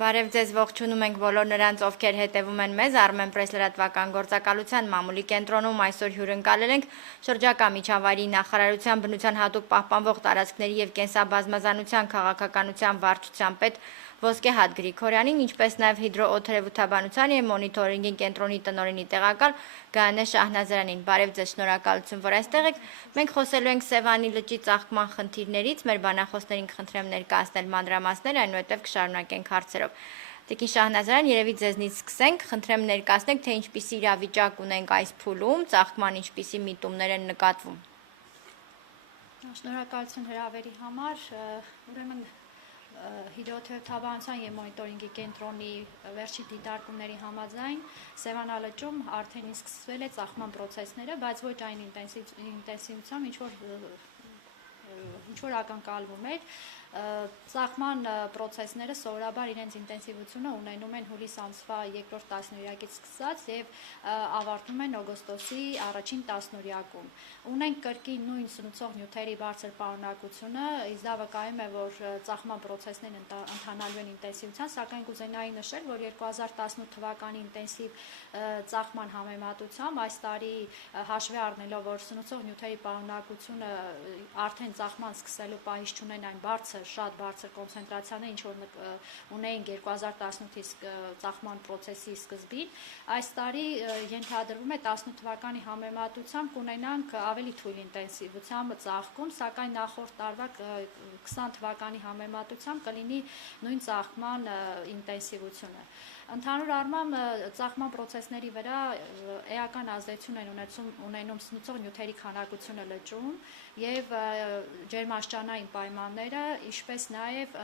Բարև ձեզ ողջունում ենք բոլոր նրանց, ովքեր հետևում են մեզ Armenpress լրատվական գործակալության մամուլի կենտրոնում այսօր հյուրընկալել ենք շրջակա միջավայրի նախարարության բնության հատուկ պահպանվող տարածքների եւ կենսաբազմազանության քաղաքականության վարչության պետ Ոսկեհատ Գրիգորյանին, ինչպես նաև հիդրոօթերևութաբանության եւ մոնիտորինգի կենտրոնի տնօրենի տեղակալ Գայանե Շահնազարյանին։ Բարև ձեզ, շնորհակալություն, որ այստեղ եք։ Մենք խոսելու ենք Սևանի լճի ծաղկման խնդիրներից, մեր բանախոսներին կխնդրեմ ներկայացնել մանրամասներ, այնուհետև կշարունակենք հարցերով։ Տիկին Շահնազարյան, երևի ձեզնից սկսենք, խնդրեմ ներկայացնեք, թե ինչպիսի իրավիճակ ունենք այս փուլում, ծաղկման ինչպիսի միտումներ են նկատվում։ Շնորհակալություն հրավերի համար, ուրեմն հիդրոօթերոթաբանության եւ մոնիտորինգի կենտրոնի վերջի դիտարկումների համաձայն Սևանա լճում արդեն սկսվել է ծաղկման process-ները, բայց ոչ այն ինտենսիվությամբ, ինչ որ ակնկալվում էր։ Ծաղկման process-ները սովորաբար իրենց ինտենսիվությունը ունենում են հուլիս ամսվա երկրորդ տասնօրյակից սկսած եւ ավարտվում են օգոստոսի առաջին տասնօրյակում։ Ունենք կրկին նույն սնուցող նյութերի բարձր պարունակությունը, իսկ դա վկայում է, որ ծաղկման process-ներն ընթանալու են ինտենսիվության, սակայն կուզենայի նշել, որ 2018 թվականի ինտենսիվ ծաղկման համեմատությամբ այս տարի հաշվի առնելով, որ սնուցող նյութերի պարունակությունը արդեն ծաղկման սկսելու պահից չունեն այն շատ բարձր կոնցենտրացիաներ, ինչ որ ունեին 2018-ի ծաղկման process-ի սկզբին, այս տարի ենթադրվում է 18 թվականի համեմատությամբ կունենանք ավելի թույլ ինտենսիվությամբ ծաղկում, սակայն նախորդ տարվա 20 թվականի համեմատությամբ կլինի նույն ծաղկման ինտենսիվությունը։ Ընդհանուր առմամբ ծաղկման process-ների վրա էական ազդեցություն են ունենում սնուցող նյութերի քանակությունը լճում եւ ջերմաստիճանային պայմանները, ինչպես նաեւ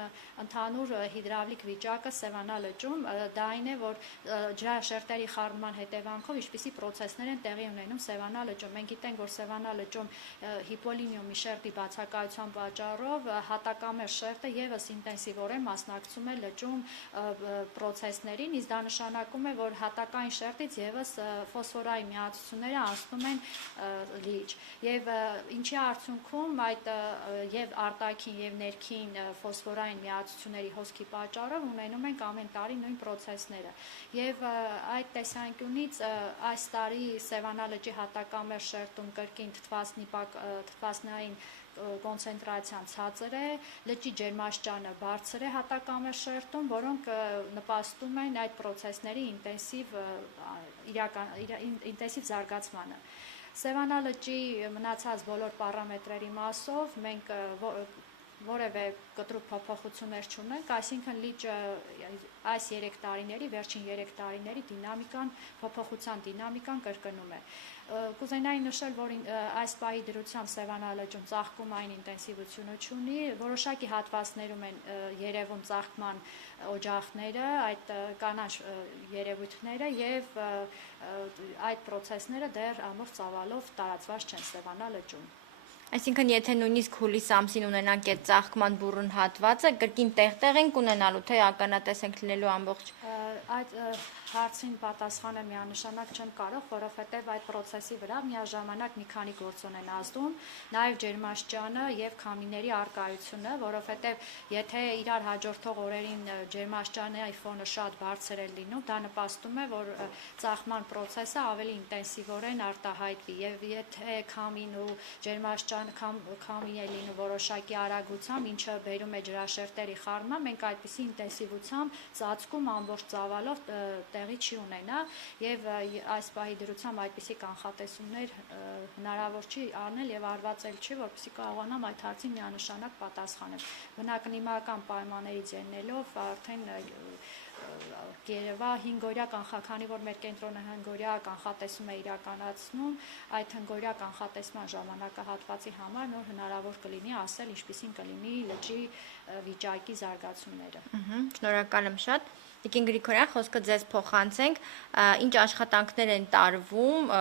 ընդհանուր հիդրավլիկ վիճակը Սևանա լճում, դա այն է, որ ջրաշերտերի խառնման հետևանքով ինչպիսի process-ներ են տեղի ունենում Սևանա լճում։ Մենք գիտենք, որ Սևանա լճում հիպոլինիումի շերտի բացակայության պատճառով հատակամերձ շերտը եւս ինտենսիվորեն մասնակցում է լճում process-ներին, իսկ դա նշանակում է, որ հատակային շերտից եւս ֆոսֆորային միացությունները անցնում են լիճ եւ ինչի արդյունքում այդ եւ արտաքին եւ ներքին ֆոսֆորային միացությունների հոսքի պատճառով ունենում ենք ամեն տարի նույն process-ները եւ այդ տեսանկյունից այս տարի Սևանա լճի հատակամերձ շերտում կրկին թթվածնային կոնցենտրացիան ցածր է, լճի ջերմաստիճանը բարձր է հատակամերձ շերտում, որոնք նպաստում են այդ process-ների ինտենսիվ զարգացմանը։ Սևանա լճի մնացած բոլոր պարամետրերի մասով մենք որևէ կտրուկ փոփոխություններ չունենք, այսինքն լիճը այս 3 տարիների, վերջին 3 տարիների փոփոխության դինամիկան կրկնում է։ Կուզենայի նշել, որ այս պահի դրությամբ Սևանա լճում ծաղկումային ինտենսիվությունը չունի, որոշակի հատվածներում են երևում ծաղկման օջախները, այդ կանաչ երևույթները եւ այդ process-ները դեռ ամբողջ ծավալով տարածված չեն Սևանա լճում։ Այսինքն, եթե նույնիսկ հուլիս ամսին ունենանք այդ ծաղկման բուռն հատվածը, կրկին տեղ ենք ունենալու, թե ականատես ենք լինելու ամբողջ։ Այդ հարցին պատասխանը միանշանակ չեմ կարող, որովհետև այդ process-ի վրա միաժամանակ մի քանի գործոն են ազդում, նաև ջերմաստիճանը եւ քամիների առկայությունը, որովհետև եթե իրար հաջորդող օրերին ջերմաստիճանի ֆոնը շատ բարձր է լինում, դա նպաստում է, որ ծաղկման process-ը ավելի ինտենսիվորեն արտահայտվի եւ եթե քամին ու ջերմաստիճան քամի է լինում որոշակի արագությամբ, ինչը բերում է ջրաշերտերի խառնման, մենք այդպիսի ինտենսիվությամբ ծածկում ամբողջ ծավալով տեղի չի ունենա եւ այս պահի դրությամբ այդպիսի կանխատեսումներ հնարավոր չի անել եւ արված չի, որպեսզի կարողանամ այդ հարցին միանշանակ պատասխանել։ Բնակնիմական պայմաններից ելնելով արդեն Երևա 5-օրյա քանի որ մեր կենտրոնը 5-օրյա կանխատեսում է իրականացնում, այդ 5-օրյա կանխատեսման ժամանակահատվածի համար նոր հնարավոր կլինի ասել ինչպիսին կլինի լճի վիճակի զարգացումները։ Շնորհակալ եմ շատ։ Տիկին Գրիգորյան, խոսքը ձեզ փոխանցենք, ինչ աշխատանքներ են տարվում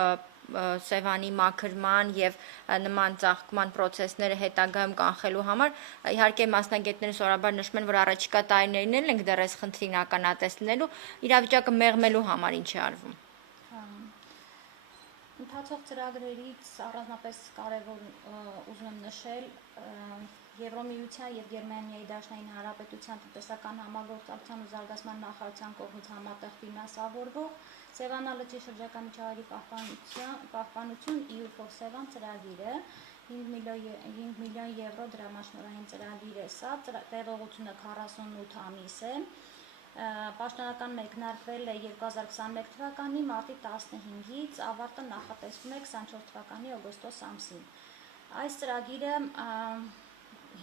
Սևանի մաքրման եւ նման ծաղկման process-ները հետագայում կանխելու համար, իհարկե մասնագետները սովորաբար նշում են, որ առաջիկա տարիներին էլ ենք դեռ այս խնդրին ականատես լինելու, իրավիճակը մեղմելու համար ինչ է արվում։ Ընթացող ծրագրերից առանձնապես կարևոր ուզում եմ նշել Եվրոմիության եւ Գերմանիայի Դաշնային Հանրապետության տնտեսական համագործակցության ու զարգացման նախարարության կողմից համատեղ ֆինանսավորվող Սևանա լճի շրջակա միջավայրի պահպանություն EU for Sevan ծրագիրը 5 միլիոն եվրո դրամաշնորհային ծրագիր է սա, տևողությունը 48 ամիս է, պաշտոնական մեկնարկվել է 2021 թվականի մարտի 15-ից, ավարտը նախատեսվում է 24 թվականի օգոստոս ամսին։ Այս ծրագիրը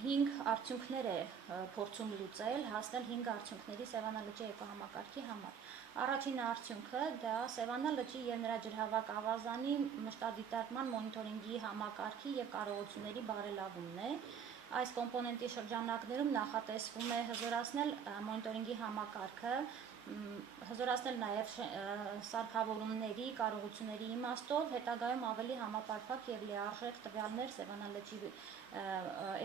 5 արդյունքներ է փորձում լուծել, հասնել 5 արդյունքների Սևանա լճի էկոհամակարգի համար։ Առաջին արդյունքը դա Սևանա լճի եւ նրա ջրհավաք ավազանի մշտադիտարկման մոնիտորինգի համակարգի եւ կարողությունների բարելավումն է։ Այս կոմպոնենտի շրջանակներում նախատեսվում է հզորացնել մոնիտորինգի համակարգը, հզորացնել նաև սարքավորումների կարողությունների իմաստով, հետագայում ավելի համապարփակ եւ լիարժեք տվյալներ Սևանա լճի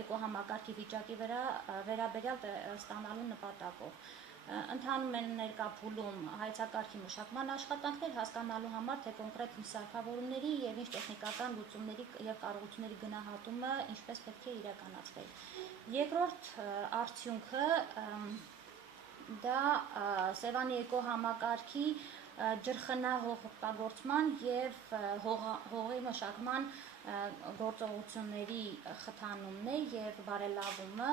էկոհամակարգի վիճակի վրա վերաբերյալ ստանալու նպատակով։ Ընթանում են ներկա փուլում հայեցակարգի մշակման աշխատանքներ հասկանալու համար, թե կոնկրետ սարքավորումների եւ ինչ տեխնիկական լուծումների եւ կարողությունների գնահատումը ինչպես պետք է իրականացվել։ Երկրորդ արդյունքը դա Սևանի էկոհամակարգի ջրխնահող օգտագործման եւ հողի մշակման գործողությունների խթանումն է եւ բարելավումը,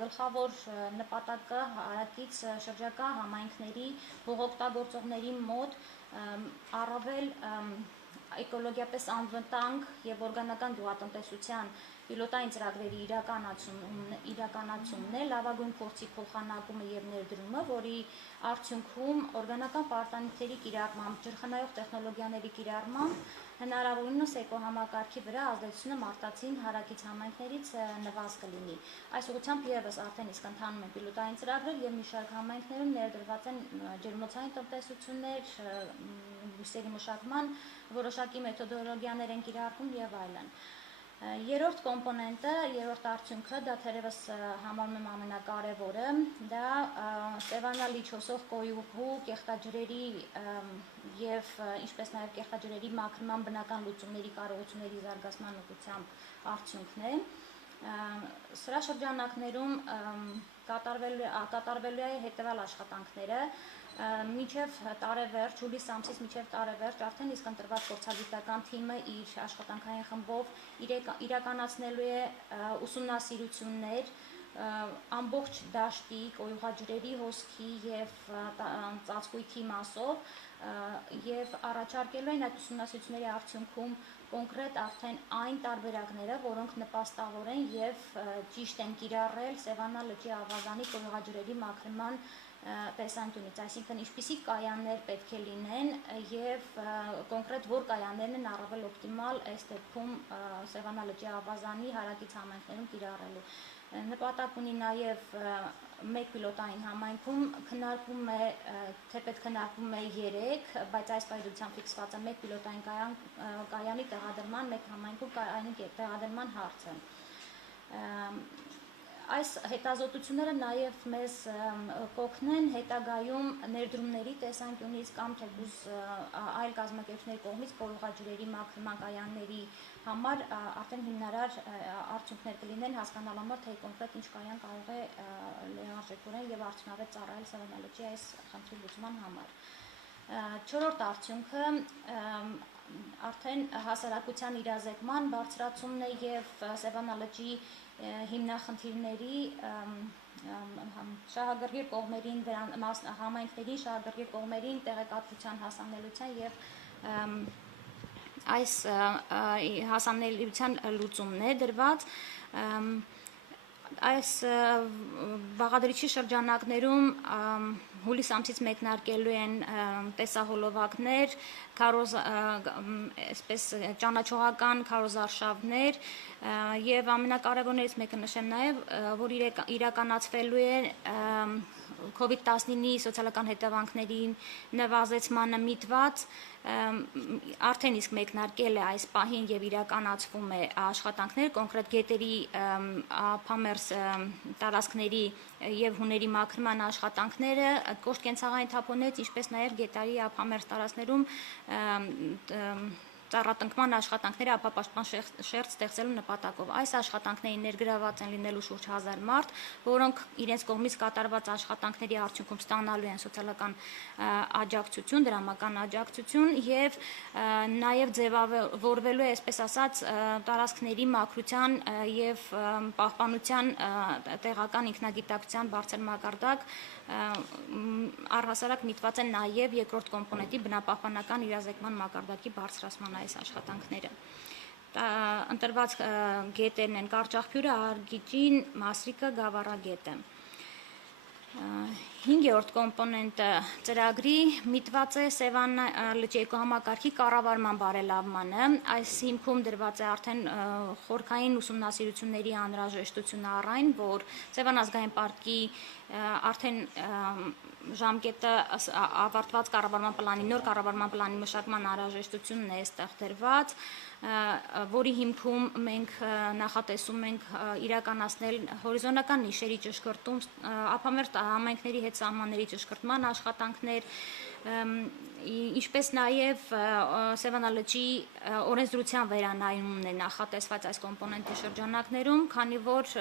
գլխավոր նպատակը հարակից շրջակա համայնքների հողօգտագործողների մոտ առավել էկոլոգիապես անվտանգ եւ օրգանական գյուղատնտեսության պիլոտային ծրագրերի իրականացումն է, լավագույն փորձի փոխանակումը եւ ներդրումը, որի արդյունքում օրգանական պարտանյութերի կիրառմամբ, ջրխնայող տեխնոլոգիաների կիրառմամբ հնարավորինս էկոհամակարգի վրա ազդեցությունը մարտածին հարակից համայնքներից նվազ կլինի։ Այս ուղղությամբ եւս արդեն իսկ ընթանում են պիլոտային ծրագրեր եւ մի շարք համայնքներում ներդրված են ջերմոցային տնտեսություններ, բույսերի մշակման որոշակի մեթոդոլոգիաներ են կիրառվում եւ այլն։ Երրորդ կոմպոնենտը, երրորդ արդյունքը, դա թերևս համարում եմ ամենակարևորը, դա Սևանա լիճ հոսող կոյուղու կեղտաջրերի եւ ինչպես նաեւ կեղտաջրերի մաքրման բնական լուծումների կարողությունների զարգացման ուղղությամբ արդյունքն է։ Սրա շրջանակներում կատարվելու է հետևյալ աշխատանքները։ Մինչև տարեվերջ, հուլիս ամսից մինչև տարեվերջ արդեն իսկ ընտրված փորձագիտական թիմը իր աշխատանքային խմբով իրականացնելու է ուսումնասիրություններ ամբողջ դաշտի, կոյուղաջրերի հոսքի եւ ծածկույթի մասով եւ առաջարկելու են այդ ուսումնասիրությունների արդյունքում կոնկրետ արդեն այն տարբերակները, որոնք նպաստավոր են եւ ճիշտ են կիրառել Սևանա լճի ավազանի կոյուղաջրերի մաքրման տեսանկյունից, այսինքն ինչպիսի կայաններ պետք է լինեն եւ կոնկրետ որ կայաններն են առավել օպտիմալ այս դեպքում Սևանա լճի ավազանի հարակից համայնքներում կիրառելու։ Նպատակ ունի նաեւ մեկ պիլոտային համայնքում քննարկվում է, թեպետ քննարկվում է 3, բայց այս պայմանությամբ ֆիքսված է մեկ պիլոտային կայանի տեղադրման, մեկ համայնքում կայանի տեղադրման հարցը։ Այս հետազոտությունները նաև մեզ կօգնեն հետագայում ներդրումների տեսանկյունից կամ թեկուզ այլ կազմակերպությունների կողմից կոյուղաջրերի մաքրման կայանների համար արդեն հիմնարար արդյունքներ կլինեն հասկանալու համար, թե կոնկրետ ինչ կայան կարող է լիարժեքորեն եւ արդյունավետ ծառայել Սևանա լճի այս խնդրի լուծման համար։ Չորրորդ արդյունքը արդեն հասարակության իրազեկման բարձրացումն է եւ Սևանա լճի հիմնախնդիրների շահագրգիռ կողմերին համայնքների շահագրգիռ կողմերին տեղեկատվության հասանելիության եւ այս հասանելիության լուծումն է դրված այս բաղադրիչի շրջանակներում հուլիս ամսից մեկնարկելու են տեսահոլովակներ, այսպես ճանաչողական քարոզարշավներ եւ ամենակարևորներից մեկը նշեմ նաեւ, որ իրականացվելու է COVID-19-ի սոցիալական հետևանքներին նվազեցմանը միտված արդեն իսկ մեկնարկել է այս պահին եւ իրականացվում է աշխատանքներ կոնկրետ գետերի ափամերձ տարածքների եւ հուների մաքրման աշխատանքները կոշտ կենցաղային թափոններից ինչպես նաեւ գետարի ափամերձ տարածքներում ծառատնկման աշխատանքների ապապաշտպան շերտ ստեղծելու նպատակով։ Այս աշխատանքներին ներգրաված են լինելու շուրջ 1000 մարդ, որոնք իրենց կողմից կատարված աշխատանքների արդյունքում ստանալու են սոցիալական աջակցություն, դրամական աջակցություն եւ նաեւ ձևավորվելու է, այսպես ասած, տարածքների մաքրության եւ պահպանության տեղական ինքնագիտակցության բարձր մակարդակ, առհասարակ միտված են նաև երկրորդ կոմպոնենտի բնապահպանական իրազեկման մակարդակի բարձրացման այս աշխատանքները։ Ընտրված գետերն են Կարճախփյուրը, Արգիճին, Մասրիկը, Գավառագետը։ 5-րդ կոմպոնենտը ծրագրի միտված է Սևան լճի էկոհամակարգի կառավարման բարելավմանը։ Այս հիմքում դրված է արդեն խորքային ուսումնասիրությունների անհրաժեշտությունը առ այն, որ Սևան ազգային պարկի արդեն ժամկետը ավարտված կառավարման պլանի, նոր կառավարման պլանի մշակման անհրաժեշտությունն է այստեղ դրված, որի հիմքում մենք նախատեսում ենք իրականացնել հորիզոնական նիշերի ճշգրտում, ափամերձ համայնքների հետ սահմանների ճշգրտման աշխատանքներ, ինչպես նաև Սևանալճի օրենսդրության վերանայումն է նախատեսված այս կոմպոնենտի շրջանակներում, քանի որ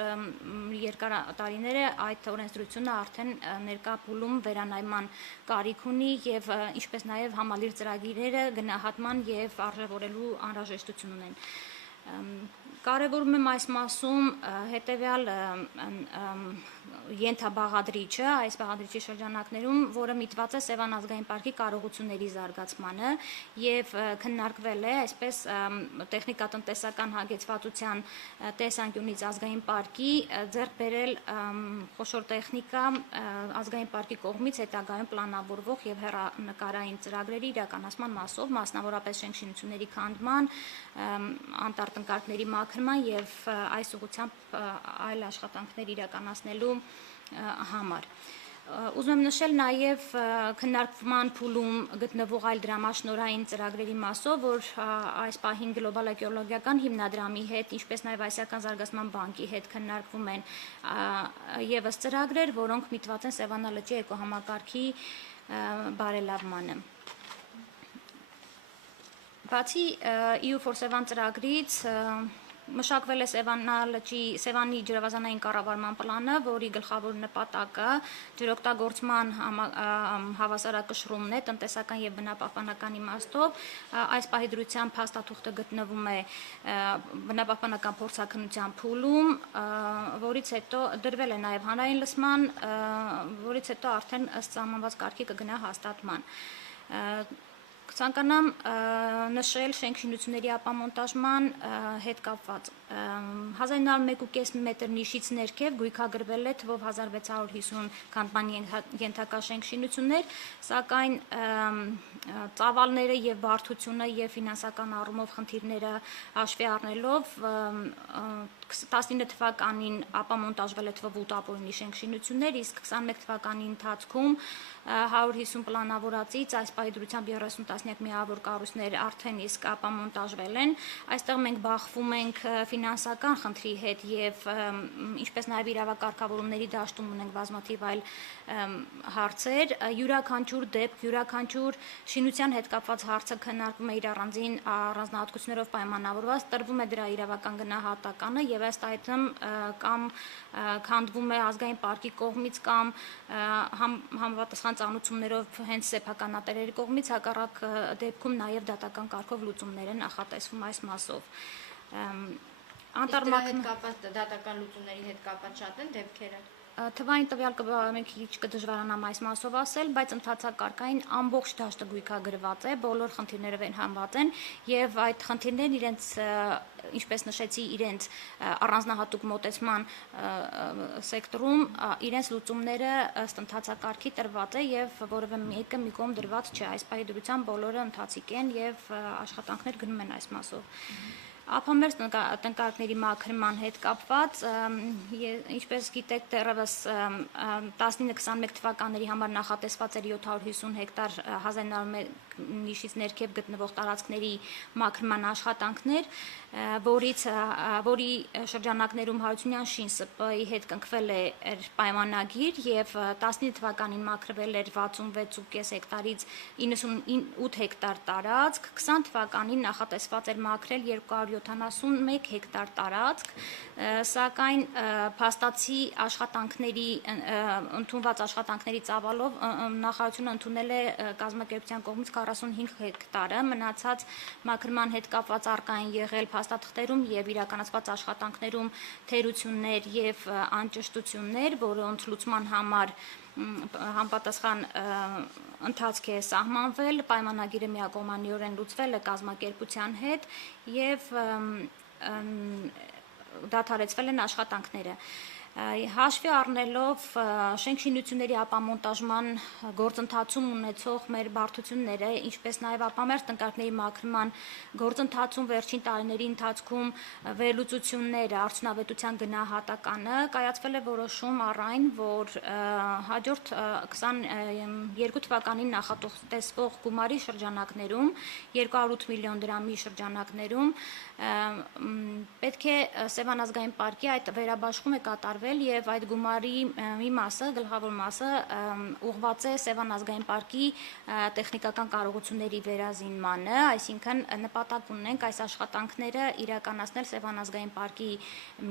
երկար տարիներ է այդ օրենսդրությունը արդեն ներկա փուլում վերանայման կարիք ունի եւ ինչպես նաև համալիր ծրագիրները գնահատման եւ արժևորելու անհրաժեշտություն ունեն։ Կարևորում եմ այս մասում հետևյալ ենթաբաղադրիչը, այս բաղադրիչի շրջանակներում, որը միտված է Սևան ազգային պարկի կարողությունների զարգացմանը եւ քննարկվել է այսպես տեխնիկատնտեսական հագեցվածության տեսանկյունից ազգային պարկի ձեռք բերել խոշոր տեխնիկա ազգային պարկի կողմից հետագայում պլանավորվող եւ հեռանկարային ծրագրերի իրականացման մասով, մասնավորապես շենքշինությունների քանդման, անտառտնկարկների մաքրման եւ այս ուղղությամբ այլ աշխատանքներ իրականացնելու համար։ Ուզում եմ նշել նաև քննարկման փուլում գտնվող այլ դրամաշնորհային ծրագրերի մասով, որ այս պահին գլոբալ էկոլոգիական հիմնադրամի հետ, ինչպես նաև Ասիական զարգացման բանկի հետ քննարկվում են եւս ծրագրեր, որոնք միտված են Սևանալճի էկոհամակարգի բարելավմանը։ Բացի EU for Sevan ծրագրից մշակվել է Սևանի ջրավազանային կառավարման պլանը, որի գլխավոր նպատակը ջրօգտագործման հավասարակշռումն է տնտեսական եւ բնապահպանական իմաստով։ Այս պահի դրությամբ փաստաթուղթը գտնվում է բնապահպանական փորձաքննության փուլում, որից հետո դրվել է նաեւ հանրային լսման, որից հետո արդեն ըստ սահմանված կարգի կգնա հաստատման։ Ցանկանամ նշել շենքշինությունների ապամոնտաժման հետ կապված 1901.5 մետր նիշից ներքև գույքագրվել է թվով 1650 քանդմանի ենթակա շենքշինություններ, սակայն ծավալները եւ բարդությունը եւ ֆինանսական առումով խնդիրները հաշվի առնելով 19 թվականին ապամոնտաժվել է թվով 8 ապօրինի շենքշինություններ, իսկ 21 թվականի ընթացքում 150 պլանավորածից այս պահի դրությամբ 30 տասնյակ միավոր կառույցներ արդեն իսկ ապամոնտաժվել են։ Այստեղ մենք բախվում ենք ֆինանսական խնդրի հետ եւ ինչպես նաեւ իրավակարգավորումների դաշտում ունենք բազմաթիվ այլ հարցեր։ Յուրաքանչյուր դեպք, յուրաքանչյուր շինության հետ կապված հարցը քննարկվում է իր առանձնահատկություններով պայմանավորված, տրվում է դրա իրավական գնահատականը եւ ըստ այդմ կամ քանդվում է ազգային պարկի կողմից կամ համապատասխան ծանուցումներով հենց սեփականատերերի կողմից, հակառակ դեպքում նաև դատական կարգով լուծումներ են նախատեսվում այս մասով։ Դատական լուծումների հետ կապված շատ են դեպքերը։ Թվային տվյալ մենք քիչ կդժվարանամ այս մասով ասել, բայց ընթացակարգային ամբողջ դաշտը գույքագրված է, բոլոր խնդիրները վերհանված են եւ այդ խնդիրներն իրենց, ինչպես նշեցի, իրենց առանձնահատուկ մոտեցման սեկտորում իրենց լուծումները ըստ ընթացակարգի տրված է եւ որևէ մեկը մի կողմ դրված չէ։ Այս պահի դրությամբ բոլորը ընթացիկ են եւ աշխատանքներ գնում են այս մասով։ Ափամերձ տնկարկների մաքրման հետ կապված, ինչպես գիտեք, դեռևս 19-21 թվականների համար նախատեսված էր 750 հեկտար 1901 նիշից ներքև գտնվող տարածքների մաքրման աշխատանքներ, որի շրջանակներում Հարությունյան շին ՍՊ-ի հետ կնքվել է պայմանագիր եւ 19 թվականին մաքրվել էր 66.5 հեկտարից 98 հեկտար տարածք, 20 թվականին նախատեսված էր մաքրել 271 հեկտար տարածք, սակայն փաստացի աշխատանքների ընդունված աշխատանքների ծավալով նախարարությունը ընդունել է կազմակերպության կողմից 45 հեկտարը, մնացած մաքրման հետ կապված առկա են եղել փաստաթղթերում եւ իրականացված աշխատանքներում թերություններ եւ անճշտություններ, որոնց լուծման համար համապատասխան ընթացք է սահմանվել, պայմանագիրը միակողմանիորեն լուծվել է կազմակերպության հետ եւ դադարեցվել են աշխատանքները։ Հաշվի առնելով շենքշինությունների ապամոնտաժման գործընթացում ունեցող մեր բարդությունները, ինչպես նաև ապամերձ տնկարկների մաքրման գործընթացում վերջին տարիների ընթացքում վերլուծությունները, արդյունավետության գնահատականը, կայացվել է որոշում առ այն, որ հաջորդ 22 թվականին նախատեսվող գումարի շրջանակներում 208 միլիոն դրամի շրջանակներում պետք է Սևան ազգային պարկի այդ վերաբաշխումը կատարվել եւ այդ գումարի մի մասը, գլխավոր մասը ուղղված է Սևան ազգային պարկի տեխնիկական կարողությունների վերազինմանը, այսինքն նպատակ ունենք այս աշխատանքները իրականացնել Սևան ազգային պարկի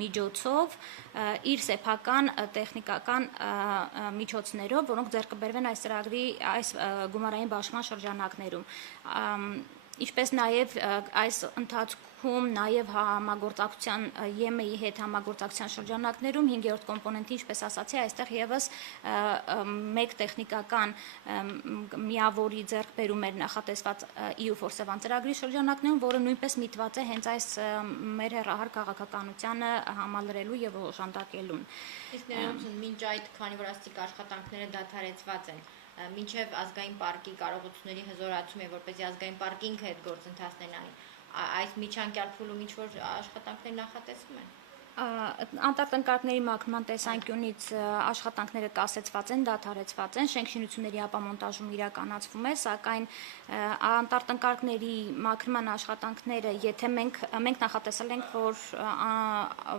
միջոցով իր սեփական տեխնիկական միջոցներով, որոնք ձեռք կբերվեն այս ծրագրի այս գումարային բաշխման շրջանակներում։ Ինչպես նաև այս ընթացքում նաև համագործակցության ԵՄ-ի հետ համագործակցության շրջանակներում 5-րդ կոմպոնենտի, ինչպես ասացի, այստեղ եւս մեկ տեխնիկական միավորի ձեռքբերում էր նախատեսված EU4 Սևան ծրագրի շրջանակներում, որը նույնպես միտված է հենց այս մեր հեռահար քաղաքականությանը համալրելու եւ օժանդակելուն։ Իսկ ներողություն, մինչ այդ, քանի որ աստիկ աշխատանքները դադարեցված են, մինչև ազգային պարկի կարողությունների հզորացում է, որպեսզի ազգային պարկի ինքը այդ գործընթացներն անի, այս միջանկյալ փուլում ինչ-որ աշխատանքներ նախատեսվում են։ Անտառտնկարկների մաքրման տեսանկյունից աշխատանքները կասեցված են, դադարեցված են, շենքշինությունների ապամոնտաժում իրականացվում է, սակայն անտառտնկարկների մաքրման աշխատանքները, եթե մենք նախատեսել ենք, որ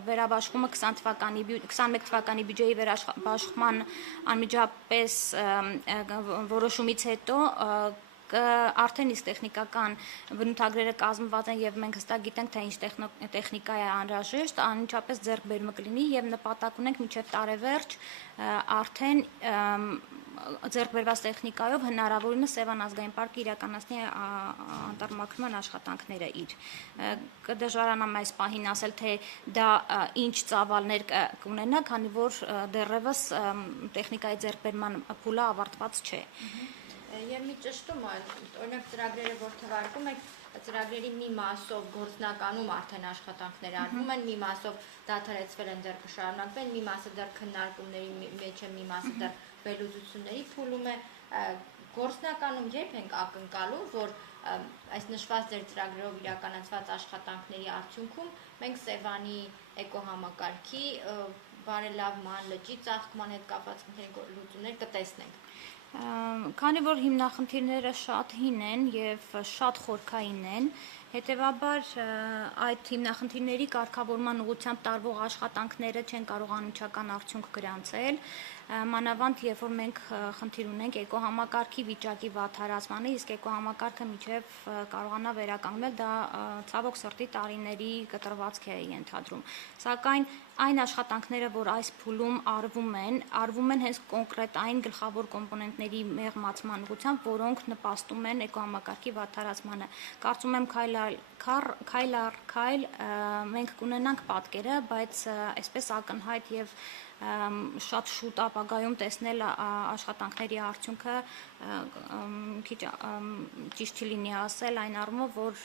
վերաբաշխումը 21 թվականի բյուջեի վերաբաշխման անմիջապես որոշումից հետո արդեն իսկ տեխնիկական բնութագրերը կազմված են եւ մենք հստակ գիտենք, թե ինչ տեխնիկա է անհրաժեշտ, անմիջապես ձեռքբերումը կլինի եւ նպատակ ունենք մինչեւ տարեվերջ արդեն ձեռքբերված տեխնիկայով հնարավորինս Սևան ազգային պարկը իրականացնի անտառմաքրման աշխատանքները իր։ Կդժվարանամ այս պահին ասել, թե դա ինչ ծավալներ կունենա, քանի որ դեռևս տեխնիկայի ձեռքբերման փուլը ավարտված չէ։ Եվ մի ճշտում, օրինակ ծրագրերը, որ թվարկում եք, ծրագրերի մի մասով գործնականում արդեն աշխատանքներ արվում են, մի մասով դադարեցվել են, դեռ կշարունակվեն, մի մասը դեռ քննարկումների մեջ է, մի մասը դեռ վերլուծությունների փուլում է։ Գործնականում երբ ենք ակնկալում, որ այս նշված ձեր ծրագրերով իրականացված աշխատանքների արդյունքում մենք Սևանի էկոհամակարգի բարելավման, լճի ծաղկման հետ կապված լուծումներ կտեսնենք։ Քանի որ հիմնախնդիրները շատ հին են եւ շատ խորքային են, հետեւաբար այդ հիմնախնդիրների կարգավորման ուղղությամբ տարվող աշխատանքները չեն կարող անմիջական արդյունք գրանցել, մանավանդ երբ որ մենք խնդիր ունենք էկոհամակարգի վիճակի վատթարացմանը, իսկ էկոհամակարգը միջև կարողանա վերականգնել, դա ցավոք սրտի տարիների կտրվածք է ենթադրում։ Սակայն այն աշխատանքները, որ այս փուլում արվում են հենց կոնկրետ այն գլխավոր կոմպոնենտների մեղմացման ուղղությամբ, որոնք նպաստում են էկոհամակարգի վատթարացմանը։ Կարծում եմ քայլ առ քայլ մենք կունենանք պատկերը, բայց այսպես ակնհայտ եւ շատ շուտ ապագայում տեսնել աշխատանքների արդյունքը քիչ ճիշտ չլինի ասել այն առումով, որ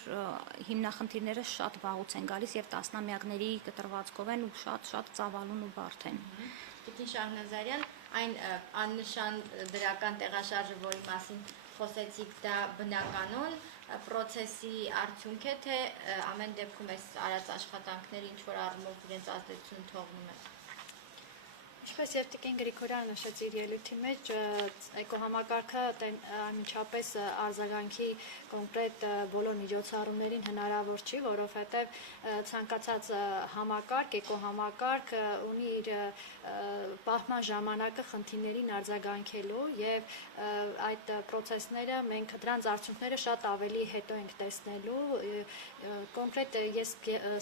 հիմնախնդիրները շատ վաղուց են գալիս եւ տասնամյակների կտրվածքով են ու շատ ծավալուն ու բարդ են։ Տիկին Շահնազարյան, այն աննշան դրական տեղաշարժը, որի մասին խոսեցիք, դա բնականon պրոցեսի արդյունք է, թե ամեն դեպքում այս արած աշխատանքները ինչ որ առումով իրենց ազդեցություն թողնում են։ Ինչպես եւ Տիկին Գրիգորյանը նշեց իր ելույթի մեջ, էկոհամակարգը անմիջապես արձագանքի կոնկրետ բոլոր միջոցառումներին հնարավոր չի, որովհետեւ ցանկացած համակարգ, էկոհամակարգ ունի իր պահման ժամանակը խնդիրներին արձագանքելու եւ այդ process-ները մենք դրանց արդյունքները շատ ավելի հետո ենք տեսնելու։ Կոնկրետ ես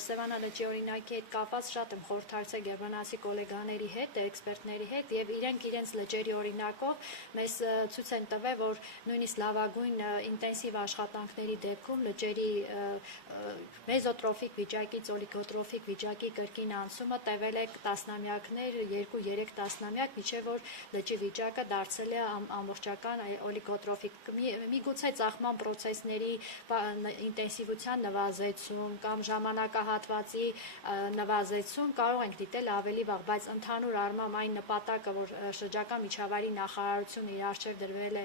Սևանա լճի օրինակի հետ կապված շատ եմ խորհրդակցել գերմանացի գոլեգաների հետ, էքսպերտների հետ եւ իրենք իրենց լճերի օրինակով մեզ ցույց են տվել, որ նույնիսկ լավագույն ինտենսիվ աշխատանքների դեպքում լճերի մեզոտրոֆիկ վիճակից օլիգոտրոֆիկ վիճակի կրկին անցումը տևել է տասնամյակներ, 2-3 տասնամյակ, մինչև որ լճի վիճակը դարձել է ամբողջական օլիգոտրոֆիկ։ Միգուցե ծաղկման process-ների ինտենսիվության նվազեցում կամ ժամանակահատվածի նվազեցում կարող ենք դիտել ավելի վաղ, բայց ընդհանուր առմամբ այն նպատակը, որ շրջակա միջավայրի նախարարությունը իր առջև դրել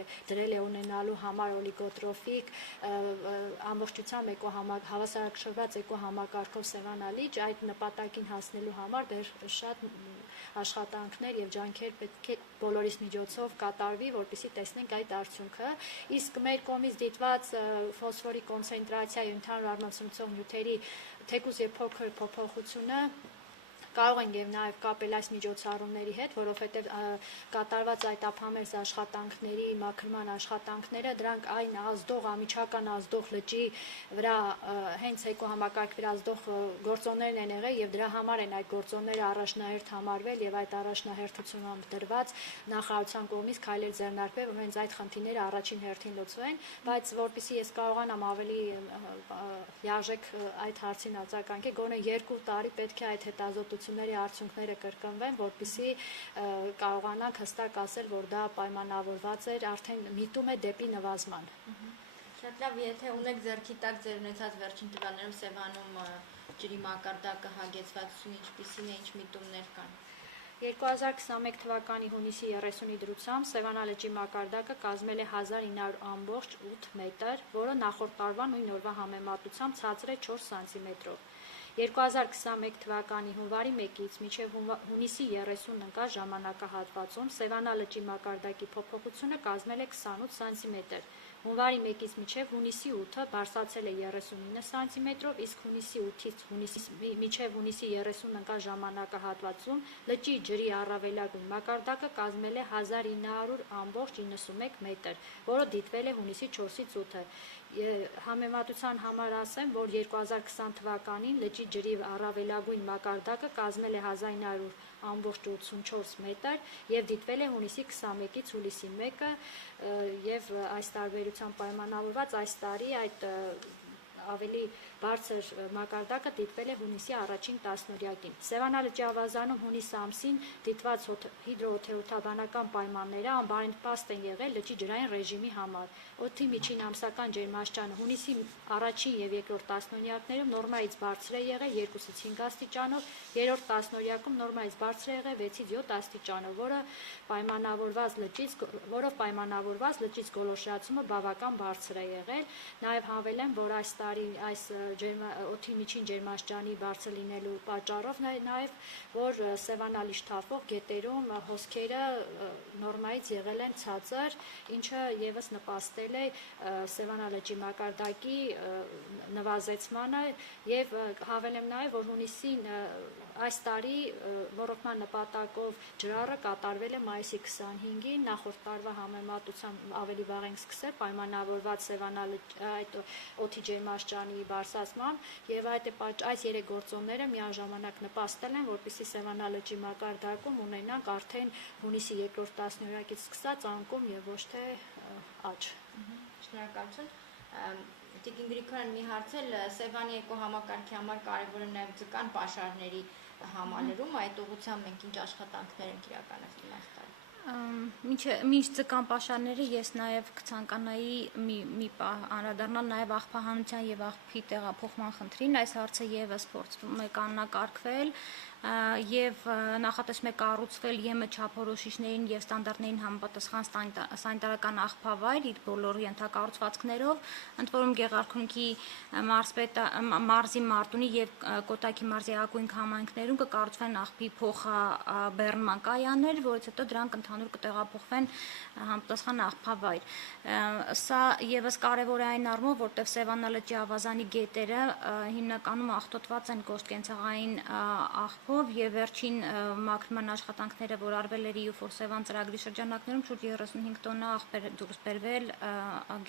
է ունենալու համար օլիգոտրոֆիկ ամբողջությամբ հավասարակշռված էկոհամակարգով Սևանա լիճ, այդ նպատակին հասնելու համար դեռ շատ աշխատանքներ եւ ջանքեր պետք է բոլորիս միջոցով կատարվի, որպեսզի տեսնենք այդ արդյունքը։ Իսկ մեր կողմից դիտված ֆոսֆորի կոնցենտրացիայի ընդհանուր առմամբ սնուցող նյութերի թեկուզ եւ փոքր փոփոխությունը կարող են եւ նաեւ կապել այս միջոցառումների հետ, որովհետեւ կատարված այդ ափամերձ աշխատանքների, մաքրման աշխատանքները, դրանք այն ազդող, ամիջական ազդող լճի վրա հենց էկոհամակարգի վրա ազդող գործոններն են եղել եւ դրա համար են այդ գործոնները առաջնահերթ համարվել եւ այդ առաջնահերթությունով դրված նախարարության կողմից քայլեր ձեռնարկվել, որ հենց այդ խնդիրները առաջին հերթին լուծվեն, բայց որpեսզի ես կարողանամ ավելի լիարժեք այդ հարցին արձագանքել, գոնե 2 տարի պետք է այդ հետազոտությունների արդյունքները կրկնվեն, որպեսզի կարողանանք հստակ ասել, որ դա պայմանավորված էր, արդեն միտում է դեպի նվազման։ Շատ լավ, եթե ունեք ձեռքի տակ ձեր ունեցած վերջին տվյալներում Սևանում ջրի մակարդակը հագեցվածությունը ինչպիսին է, ինչ միտումներ կան։ 2021 թվականի հունիսի 30-ի դրությամբ Սևանա լճի մակարդակը կազմել է 1900.8 մետր, որը նախորդ տարվա նույն օրվա համեմատությամբ ցածր է 4 սանտիմետրով։ 2021 թվականի հունվարի 1-ից մինչև հունիսի 30-ն ընկած ժամանակահատվածում Սևանա լճի մակարդակի փոփոխությունը կազմել է 28 սանտիմետր։ Հունվարի 1-ից մինչև հունիսի 8-ը բարձրացել է 39 սանտիմետրով, իսկ հունիսի 8-ից մինչև հունիսի 30-ն ընկած ժամանակահատվածում լճի ջրի առավելագույն մակարդակը կազմել է 1900.91 մետր, որը դիտվել է հունիսի 4-ից 8-ը։ Համեմատության համար ասեմ, որ 2020 թվականին լճի ջրի առավելագույն մակարդակը կազմել է 1900.84 մետր եւ դիտվել է հունիսի 21-ից հուլիսի 1-ը եւ այս տարբերությամբ պայմանավորված այս տարի այդ ավելի բարձր մակարդակը դիտվել է հունիսի առաջին տասնօրյակին։ Սևանա լճի ավազանում հունիս ամսին դիտված հիդրոօթերոթաբանական պայմանները անբարենպաստ են եղել լճի ջրային ռեժիմի համար։ Օդի միջին ամսական ջերմաստիճանը հունիսի առաջին եւ երկրորդ տասնօրյակներում նորմայից բարձր է եղել 2-ից 5 աստիճանով, երրորդ տասնօրյակում նորմայից բարձր է եղել 6-ից 7 աստիճանով, որով պայմանավորված լճից գոլորշիացումը բավական բարձր է եղել։ Նաեւ հավելեմ, որ այս տարի այս օդի միջին ջերմաստիճանի բարձր լինելու պատճառով նաեւ որ Սևանա լիճ թափող գետերում հոսքերը նորմայից եղել են ցածր, ինչը եւս նպաստել է Սևանա լճի մակարդակի նվազեցմանը եւ հավելեմ նաեւ, որ հունիսին այս տարի ոռոգման նպատակով ջրառը կատարվել է մայիսի 25-ին, նախորդ տարվա համեմատությամբ ավելի վաղ ենք սկսել պայմանավորված Սևանա այդ օդի ջերմաստիճանի բարձրացմամբ եւ այս երեք գործոնները միաժամանակ նպաստել են, որպեսզի Սևանա լճի մակարդակում ունենանք արդեն հունիսի երկրորդ տասնօրյակից սկսած անկում եւ ոչ թե աճ։ Շնորհակալություն։ Տիկին Գրիգորյան, մի հարց էլ Սևանի էկոհամակարգի համար կարևոր է նաեւ ձկան պաշարների համալրումը, այդ ուղղությամբ մենք ինչ աշխատանքներ ենք իրականացնում այս տարի։ Մինչ ձկան պաշարները ես նաև կցանկանայի մի անդրադառնալ նաև աղբահանության եւ աղբի տեղափոխման խնդրին, այս հարցը եւս փորձվում է կանոնակարգվել եւ նախատեսում է կառուցվել ԵՄ չափորոշիչներին եւ ստանդարտներին համապատասխան սանիտարական աղբավայր իր բոլոր ենթակառուցվածքներով, ընդ որում Գեղարքունիքի մարզի Մարտունի եւ Կոտայքի մարզի ակույն համայնքներում կկառուցվեն աղբի փոխաբեռնման կայաններ, որից հետո դրանք ընդհանուր կտեղափոխվեն համապատասխան աղբավայր։ Սա եւս կարեւոր է այն առումով, որտեղ Սևանա լճի ավազանի գետերը հիմնականում աղտոտված են կոշտկենցաղային աղբով եւ վերջին մաքրման աշխատանքները, որ արվել էր EU4 Սևան ծրագրի շրջանակներում, շուրջ 35 տոննա աղբեր դուրս բերվել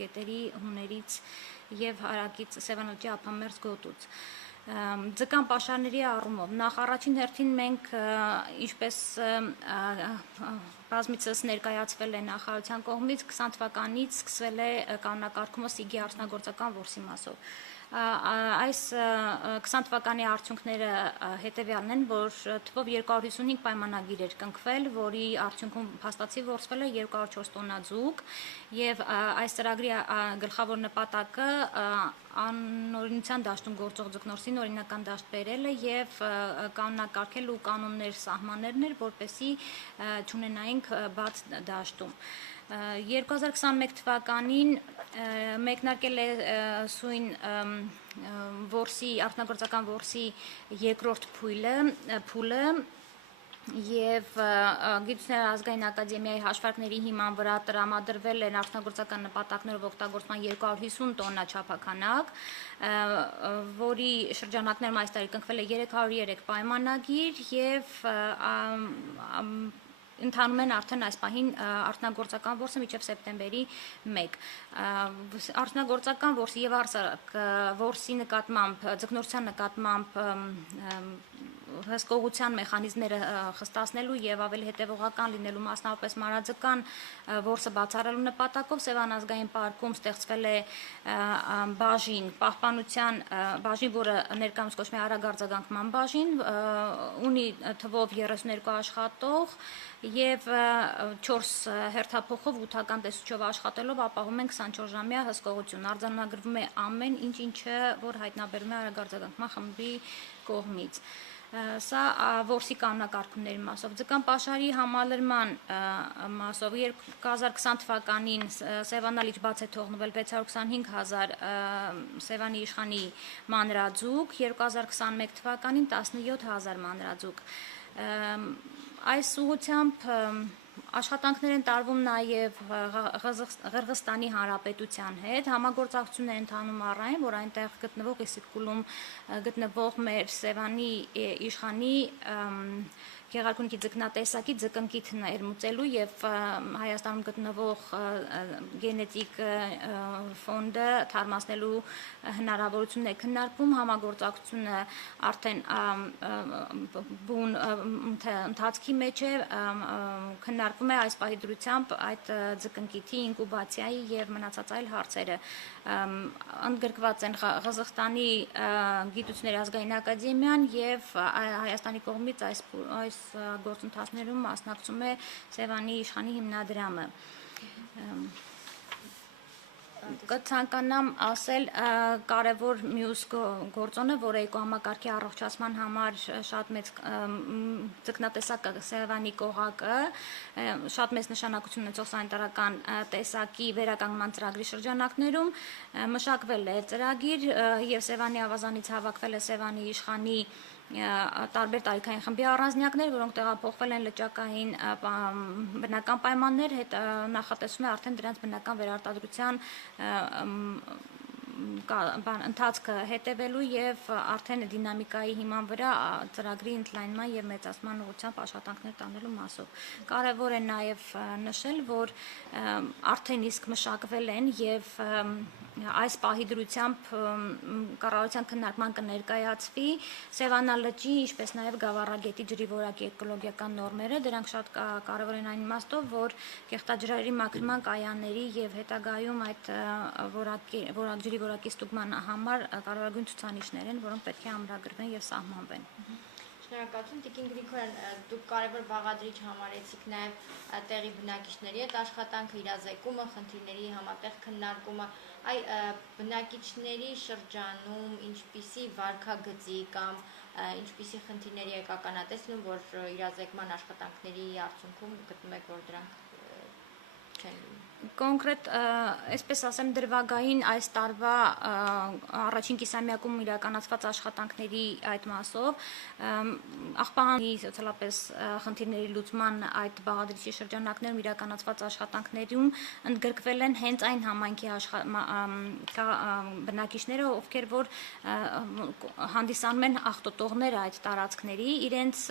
գետերի հուներից եւ հարակից Սևանա լճի ափամերձ գոտուց։ Ձկան պաշարների առումով նախ առաջին հերթին մենք ինչպես բազմիցս ներկայացվել է նախարարության կողմից 20 թվականից սկսվել է կանոնակարգումը ՍԻԳ-ի արդյունագործական որսի մասով։ Այս 20 թվականի արդյունքները հետևյալն են, որ թվով 255 պայմանագիր էր կնքվել, որի արդյունքում փաստացի որսվել է 204 տոննա ձուկ եւ այս ծրագրի գլխավոր նպատակը անօրինության դաշտում գործող ձկնորսին օրինական դաշտ բերելը եւ կանոնակարգել ու կանոններ սահմանելն էր, որպեսզի չունենայինք բաց դաշտում։ 2021 թվականին մեկնարկել է սույն որսի արդյունագործական որսի երկրորդ փուլը եւ Գիտությունների ազգային ակադեմիայի հաշվարկների հիման վրա տրամադրվել են արդյունագործական նպատակներով օգտագործման 250 տոննա չափականակ, որի շրջանակներում այս տարի կնքվել է 303 պայմանագիր եւ ընթանում են արդեն այս պահին արդյունագործական որսը մինչև սեպտեմբերի 1։ Արդյունագործական որսի եւ առսարակ որսի նկատմամբ ձկնորսության նկատմամբ հսկողության մեխանիզմները խստացնելու եւ ավելի հետեւողական լինելու մասնավորապես մանրաձկան որսը բացառելու նպատակով Սևան ազգային պարկում ստեղծվել է բաժին պահպանության բաժին, որը ներկայումս կոչվում է արագ արձագանքման բաժին, ունի թվով 32 աշխատող եւ 4 հերթափոխով 8-ական տեսուչով աշխատելով ապահովում են 24-ժամյա հսկողություն։ Արձանագրվում է ամեն ինչ, ինչը որ հայտնաբերվում է արագ արձագանքման խմբի կողմից։ Սա որսի կանոնակարգումների մասով։ Ձկան պաշարի համալրման մասով 2020 թվականին Սևանա լիճ բաց է թողնվել 625,000 Սևանի իշխանի մանրաձուկ, 2021 թվականին 17,000 մանրաձուկ։ Այս ուղղությամբ աշխատանքներ են տարվում նաև Ղրղստանի Հանրապետության հետ, համագործակցություն է ընթանում առայն, որ այնտեղ գտնվող Իսիկուլում գտնվող մեր Սևանի իշխանի Գեղարքունիքի ձկնատեսակի ձկնկիթ ներմուծելու եւ Հայաստանում գտնվող գենետիկ ֆոնդը թարմացնելու հնարավորությունն է քննարկվում, համագործակցությունը արդեն բուն ընթացքի մեջ է, քննարկվում է այս պահի դրությամբ այդ ձկնկիթի ինկուբացիայի եւ մնացած այլ հարցերը։ Ընդգրկված են Ղազախստանի Գիտությունների ազգային ակադեմիան եւ Հայաստանի կողմից այս գործընթացներում մասնակցում է Սևանի իշխանի հիմնադրամը։ Կցանկանամ ասել կարևոր մյուս գործոնը, որը էկոհամակարգի առողջացման համար շատ մեծ ձկնատեսակ Սևանի կողակը, շատ մեծ նշանակություն ունեցող սանիտարական տեսակի վերականգնման ծրագրի շրջանակներում մշակվել է ծրագիր եւ Սևանի ավազանից հավաքվել է Սևանի իշխանի տարբեր տարիքային խմբի առանձնյակներ, որոնք տեղափոխվել են լճակային բնական պայմաններ, հետ նախատեսում է արդեն դրանց բնական վերարտադրության ընթացքը հետևելու եւ արդեն դինամիկայի հիման վրա ծրագրի ընդլայնման եւ մեծացման ուղղությամբ աշխատանքներ տանելու մասով։ Կարևոր է նաեւ նշել, որ արդեն իսկ մշակվել են եւ այս պահի դրությամբ կառավարության քննարկման կներկայացվի Սևանա լճի, ինչպես նաև Գավառագետի ջրի որակի էկոլոգիական նորմերը, դրանք շատ կարևոր են այն իմաստով, որ կեղտաջրերի մաքրման կայանների եւ հետագայում այդ ջրի որակի ստուգման համար կարևորագույն ցուցանիշներ են, որոնք պետք է ամրագրվեն եւ սահմանվեն։ Շնորհակալություն Տիկին Գրիգորյան, դուք կարևոր բաղադրիչ համարեցիք նաև տեղի բնակիչների հետ աշխատանքը, իրազեկումը, խնդիրների համատեղ քննարկումը, այ բնակիչների շրջանում ինչպիսի վարքագծի կամ ինչպիսի խնդիրների եք ականատեսնում, որ իրազեկման աշխատանքների արդյունքում գտնում եք, որ դրանք չեն լինում։ Կոնկրետ, այսպես ասեմ, դրվագային այս տարվա առաջին կիսամյակում իրականացված աշխատանքների այդ մասով աղբահանի սոցիալապես խնդիրների լուծման այդ բաղադրիչի շրջանակներում իրականացված աշխատանքներում ընդգրկվել են հենց այն համայնքի բնակիչները, ովքեր որ հանդիսանում են աղտոտողներ այդ տարածքների, իրենց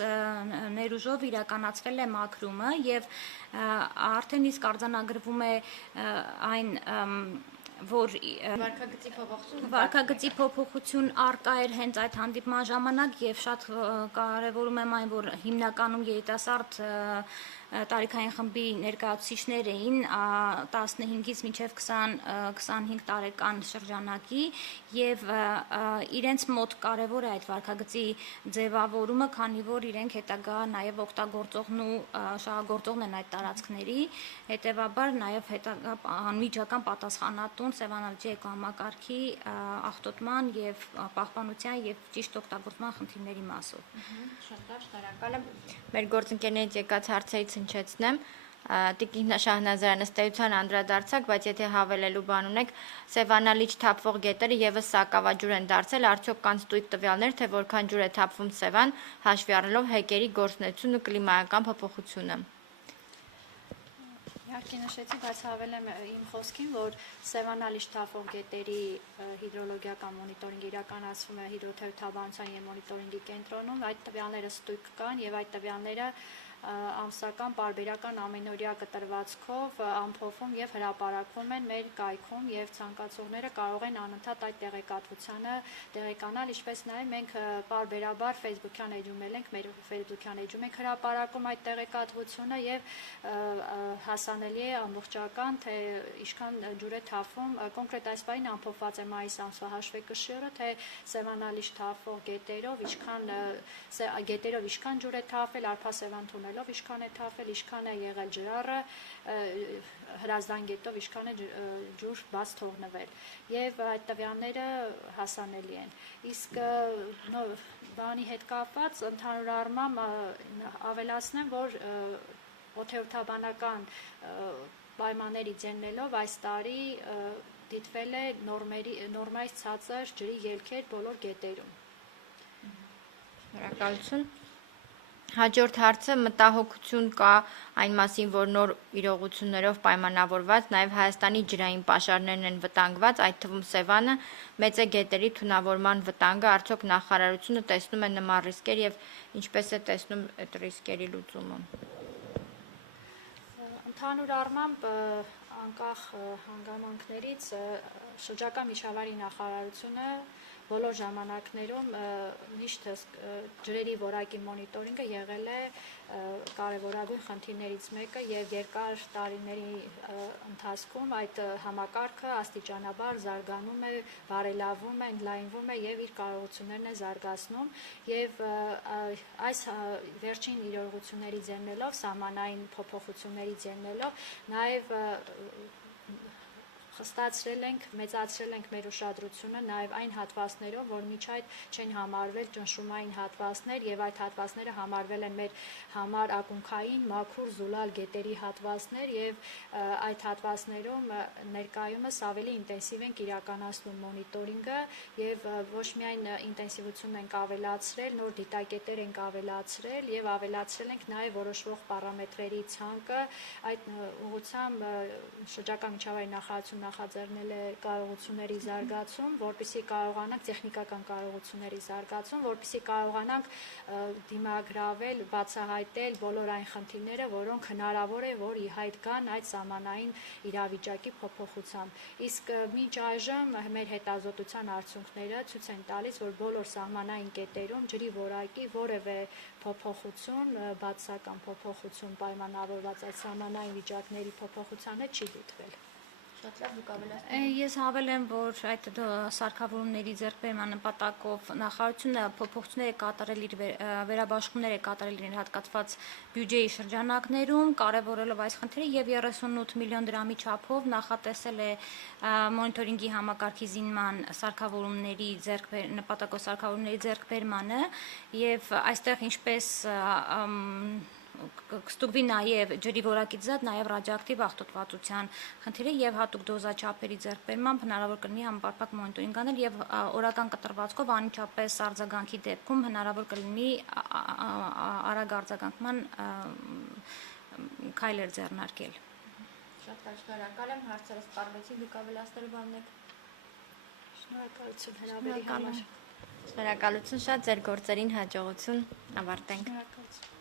ներուժով իրականացվել է մաքրումը եւ արդեն իսկ արձանագրվում է այն որ վարքագծի փոփոխություն արկա էր հենց այդ հանդիպման ժամանակ եւ շատ կարեւորում եմ այն որ հիմնականում երիտասարդ տարիքային խմբի ներկայացուցիչներ էին 15-ից մինչև 20-25 տարեկան շրջանակի եւ իրենց մոտ կարեւոր է այդ վարքագծի ձևավորումը, քանի որ իրենք հետագա նաեւ օգտագործողն ու շահագործողն են այդ տարածքների, հետեւաբար նաեւ հետագա անմիջական պատասխանատուն Սևանալիչի էկոհամակարգի աղտոտման եւ պահպանության եւ ճիշտ օգտագործման խնդիրների մասով։ Շատ լավ, շնորհակալ եմ։ Մեր գործընկերներից եկած հարցերից հնչեցնեմ։ Տիկին Շահնազարյան, ըստ էության անդրադարձակ, բայց եթե հավելելու բան ունեք, Սևանալիչ թափվող գետերը եւս սակավաջուր են դարձել, արդյոք կան ստույգ տվյալներ, թե որքան ջուր է թափվում Սևան, հաշվի առնելով հեկերի գործունեությունն ու կլիմայական փոփոխությունը։ Իհարկե նշեցի, բայց հավելեմ իմ խոսքին, որ Սևանալիչ թափվող գետերի հիդրոլոգիական մոնիտորինգ իրականացվում է հիդրոթերապևտաբանության եւ մոնիտորինգի կենտրոնում, այդ տվյալները ստույգ կան եւ այդ տվյալները ամսական պարբերական ամենօրյա կտրվածքով ամփոփվում եւ հրապարակվում են մեր կայքում եւ ցանկացողները կարող են անընդհատ այդ տեղեկատվությանը տեղեկանալ, ինչպես նաեւ մենք պարբերաբար Facebook-յան էջում ենք, մեր Facebook-յան էջում ենք հրապարակում այդ տեղեկատվությունը եւ հասանելի է ամբողջական, թե ինչքան ջուր է թափվում, կոնկրետ այս բանը ամփոփված է մայիս ամսվա հաշվեկշիռը, թե Սևանալիչ թափվող գետերով ինչքան ջուր է թափվել, Արփասևան թունելով ինչքան է թափվել, ինչքան է եղել ջրառը, Հրազդան գետով ինչքան է ջուր բաց թողնվել եւ այդ տվյալները հասանելի են։ Իսկ բանի հետ կապված ընդհանուր առմամբ ավելացնեմ, որ օդերթաբանական պայմաններից ելնելով այս տարի դիտվել է նորմայից ցածր ջրի ելքեր բոլոր գետերում։ Շնորհակալություն։ Հաջորդ հարցը մտահոգություն կա այն մասին, որ նոր իրողություններով պայմանավորված նաև Հայաստանի ջրային պաշարներն են վտանգված, այդ թվում Սևանը, մեծ է գետերի թունավորման վտանգը, արդյոք նախարարությունը տեսնում է նման ռիսկեր եւ ինչպես է տեսնում այդ ռիսկերի լուծումը։ Ընդհանուր առմամբ անկախ հանգամանքներից շրջակա միջավայրի նախարարությունը բոլոր ժամանակներում միշտ ջրերի որակի մոնիտորինգը եղել է կարևորագույն խնդիրներից մեկը եւ երկար տարիների ընթացքում այդ համակարգը աստիճանաբար զարգանում է, բարելավում է, ընդլայնվում է եւ իր կարողություններն է զարգացնում եւ այս վերջին իրողություններից ելնելով, սահմանային փոփոխություններից ելնելով նաեւ խստացրել ենք, մեծացրել ենք մեր ուշադրությունը նաև այն հատվածներով, որ միջ այդ չեն համարվել ճնշումային հատվածներ եւ այդ հատվածները համարվել են մեր համար ակունքային, մաքուր, զուլալ գետերի հատվածներ եւ այդ հատվածներում ներկայումս ավելի ինտենսիվ ենք իրականացնում մոնիտորինգը եւ ոչ միայն ինտենսիվությունն ենք ավելացրել, նոր դիտակետեր ենք ավելացրել եւ ավելացրել ենք նաև որոշվող պարամետրերի ցանկը, այդ ուղղությամբ շրջակա միջավայրի նախարարությունը նախաձեռնել է կարողությունների զարգացում, որպեսզի կարողանանք տեխնիկական կարողությունների զարգացում, որպեսզի կարողանանք դիմագրավել, բացահայտել բոլոր այն խնդիրները, որոնք հնարավոր է, որ ի հայտ գան այդ սահմանային իրավիճակի փոփոխությամբ։ Իսկ մինչ այժմ մեր հետազոտության արդյունքները ցույց են տալիս, որ բոլոր սահմանային կետերում ջրի որակի որևէ փոփոխություն, բացասական փոփոխություն պայմանավորված այդ սահմանային վիճակների փոփոխությանը չի դիտվել։ Շատ լավ, դուք ավելացնեք։ Ես հավելեմ, որ այդ սարքավորումների ձեռքբերման նպատակով նախարարությունը փոփոխություններ է կատարել իր վերաբաշխումներ է կատարել իր հատկացված բյուջեի շրջանակներում, կարևորելով այս խնդիրը եւ 38 միլիոն դրամի չափով նախատեսել է մոնիտորինգի համակարգի զինման սարքավորումների նպատակով սարքավորումների ձեռքբերմանը եւ այստեղ ինչպես կստուգվի նաև ջրի որակից զատ, նաև ռադիոակտիվ աղտոտվածության խնդիրը եւ հատուկ դոզաչափերի ձեռքբերմամբ հնարավոր կլինի համապարփակ մոնիտորինգ անել եւ օրական կտրվածքով անմիջապես արձագանքի դեպքում հնարավոր կլինի արագ արձագանքման քայլեր ձեռնարկել։ Շատ շնորհակալ եմ, հարցերը սպառվեցին, դուք ավելացնելու բան ունեք։ Շնորհակալություն հրավերի համար։ Շնորհակալություն շատ, ձեր գործերին հաջողություն, ավարտենք։ Շնորհակալություն։